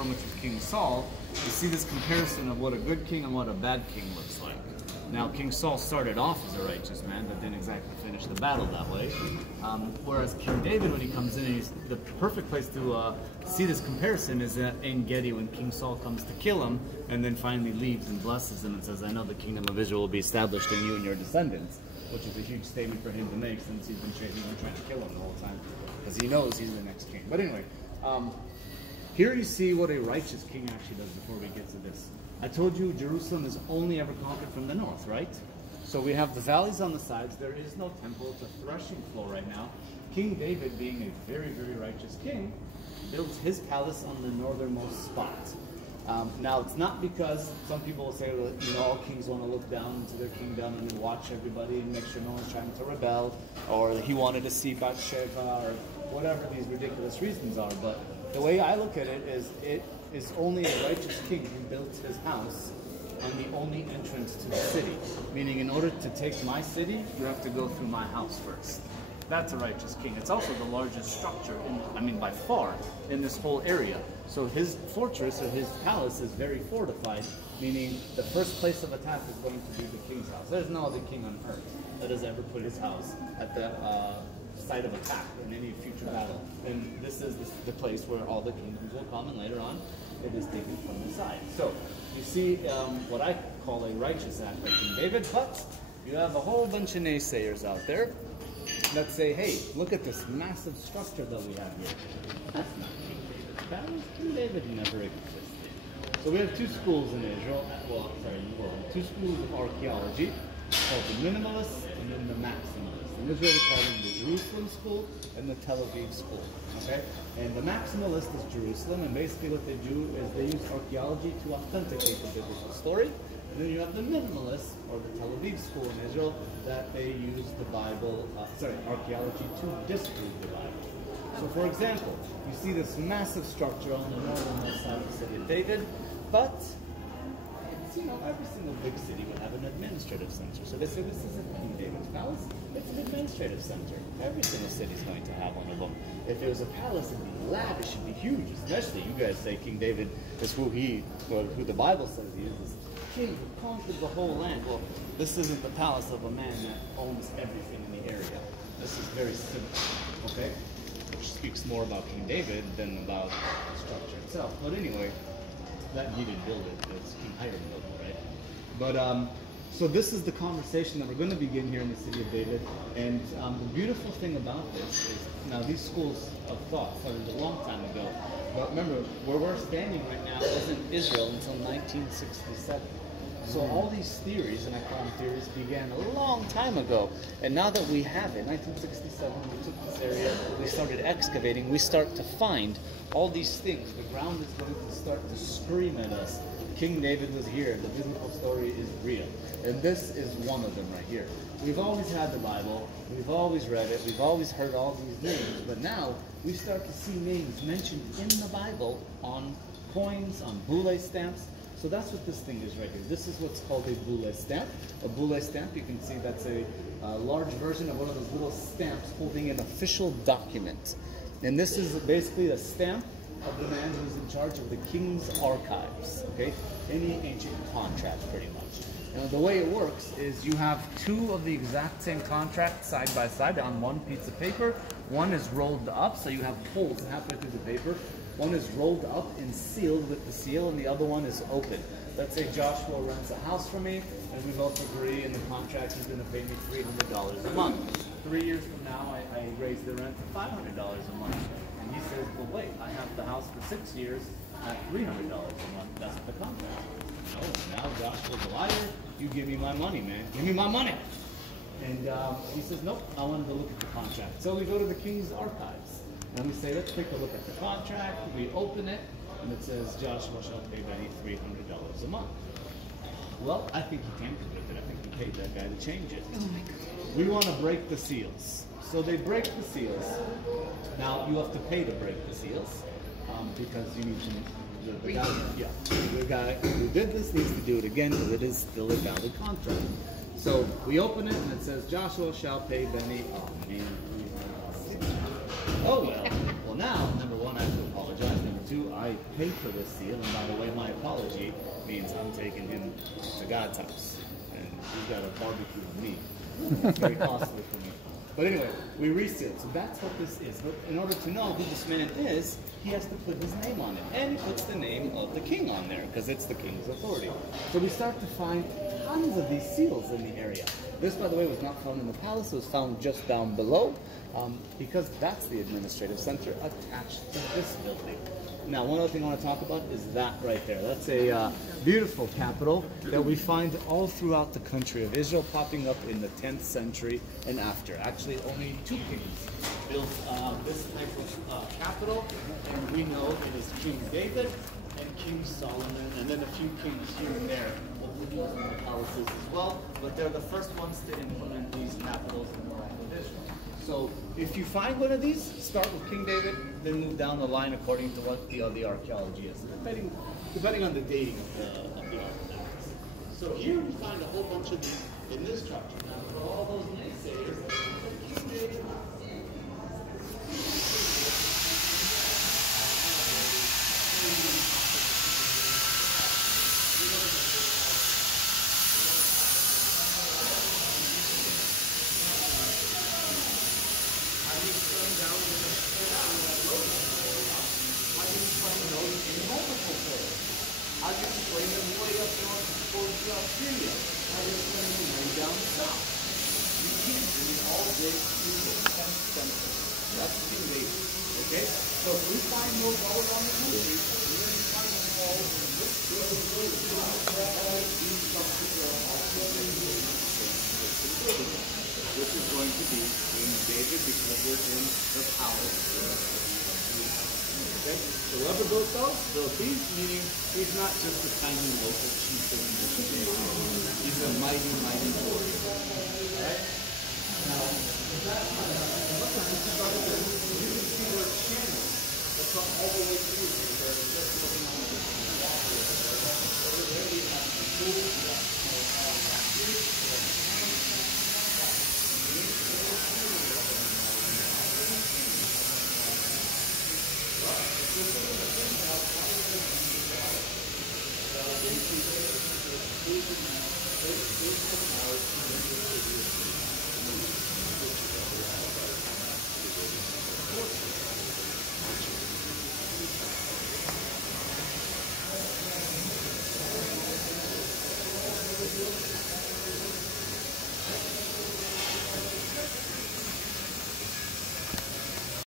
one, which is King Saul, you see this comparison of what a good king and what a bad king looks like. Now, King Saul started off as a righteous man, but didn't exactly finish the battle that way. Whereas King David, when he comes in, the perfect place to see this comparison is at En Gedi, when King Saul comes to kill him, and then finally leaves and blesses him and says, "I know the kingdom of Israel will be established in you and your descendants," which is a huge statement for him to make, since he's been trying to kill him the whole time, because he knows he's the next king. But anyway, here you see what a righteous king actually does before we get to this. I told you Jerusalem is only ever conquered from the north, right? So we have the valleys on the sides. There is no temple. It's a threshing floor right now. King David, being a very, very righteous king, built his palace on the northernmost spot. Now, it's not because some people will say that, you know, all kings want to look down into their kingdom and watch everybody and make sure no one's trying to rebel, or he wanted to see Bathsheba, or whatever these ridiculous reasons are. But the way I look at it is only a righteous king who built his house on the only entrance to the city. Meaning, in order to take my city, you have to go through my house first. That's a righteous king. It's also the largest structure, by far, in this whole area. So his fortress, or his palace, is very fortified, meaning the first place of attack is going to be the king's house. There's no other king on earth that has ever put his house at the site of attack in any future battle. And this is the place where all the kingdoms will come, and later on, it is taken from the side. So you see what I call a righteous act by King David, but you have a whole bunch of naysayers out there that say, hey, look at this massive structure that we have here. That's not King David's palace. King David never existed. So we have two schools in Israel, in the world. Two schools of archaeology, called the Minimalists and then the Maximalists. In Israel, we call them the Jerusalem school and the Tel Aviv school. Okay? And the Maximalist is Jerusalem, and basically what they do is they use archaeology to authenticate the biblical story. And then you have the Minimalists, or the Tel Aviv school in Israel, that they use the Bible, archaeology to disprove the Bible. So for example, you see this massive structure on the northernmost side of the city of David, but every single big city would have an administrative center. So they say this isn't King David's palace, it's an administrative center. Every single city is going to have one of them. If it was a palace, it'd be lavish, it'd be huge. Especially, you guys say King David is who the Bible says he is. This king who conquered the whole land. Well, this isn't the palace of a man that owns everything in the area. This is very simple, okay? Which speaks more about King David than about the structure itself. But anyway, that he didn't build it, it's King Hiram built it, right? But so this is the conversation that we're going to begin here in the city of David. And the beautiful thing about this is, now these schools of thought started a long time ago. But remember, where we're standing right now isn't Israel until 1967. So all these theories, and I call them theories, began a long time ago. And now that we have it, 1967, we took this area, we started excavating, we start to find all these things. The ground is going to start to scream at us. King David was here. The biblical story is real. And this is one of them right here. We've always had the Bible. We've always read it. We've always heard all these names. But now we start to see names mentioned in the Bible on coins, on boule stamps. So that's what this thing is right here. This is what's called a boule stamp. A boule stamp, you can see that's a large version of one of those little stamps holding an official document. And this is basically a stamp of the man who's in charge of the king's archives, okay? Any ancient contract, pretty much. And the way it works is you have two of the exact same contracts side by side on one piece of paper. One is rolled up, so you have holes halfway through the paper. One is rolled up and sealed with the seal, and the other one is open. Let's say Joshua rents a house for me, and we both agree in the contract he's going to pay me $300 a month. 3 years from now, I raise the rent to $500 a month. And he says, well, wait, I have the house for 6 years at $300 a month. That's the contract. Oh, now Joshua's a liar. You give me my money, man. Give me my money. And he says, nope, I wanted to look at the contract. So we go to the king's archives. And we say, let's take a look at the contract. We open it, and it says, Joshua shall pay Benny $300 a month. Well, I think he tampered with it. I think he paid that guy to change it. Oh my God. We want to break the seals. So they break the seals. Now, you have to pay to break the seals because you need to... The guy who did this needs to do it again because it is still a valid contract. So we open it and it says, Joshua shall pay Benny. Oh, man. Oh, well. Well, now, number one, I have to apologize. Number two, I pay for this seal, and by the way, my apology means I'm taking him to God's house, and he's got a barbecue with me. It's very costly for me. But anyway, we reseal. So that's what this is. But in order to know who this man is, he has to put his name on it. And he puts the name of the king on there, because it's the king's authority. So we start to find tons of these seals in the area. This, by the way, was not found in the palace. It was found just down below, because that's the administrative center attached to this building. Now, one other thing I want to talk about is that right there. That's a beautiful capital that we find all throughout the country of Israel, popping up in the 10th century and after. Actually, only 2 kings built this type of capital, and we know it is King David and King Solomon, and then a few kings here and there in the palaces as well. But they're the first ones to implement these capitals in the land of Israel. So if you find one of these, start with King David, then move down the line according to what the archaeology is, depending on the dating of the archaeology. So here we find a whole bunch of these in this structure. Now for all those naysayers, King David. How do you explain them way up north towards Syria? How do you explain them way down south? You can't do it all day through the 10th century. That's King David. Okay? So if we find those all around the country, we're going to find them all in this building. All these structures are also in this building, which is going to be King David because we're in the palace. Okay? So whoever built these, meaning he's not just a tiny local chieftain. He's a mighty, mighty warrior. Alright? Now, look at this is over there. You can see where it's channels that come all the way through here. They're just looking on the over there we have the pool, we got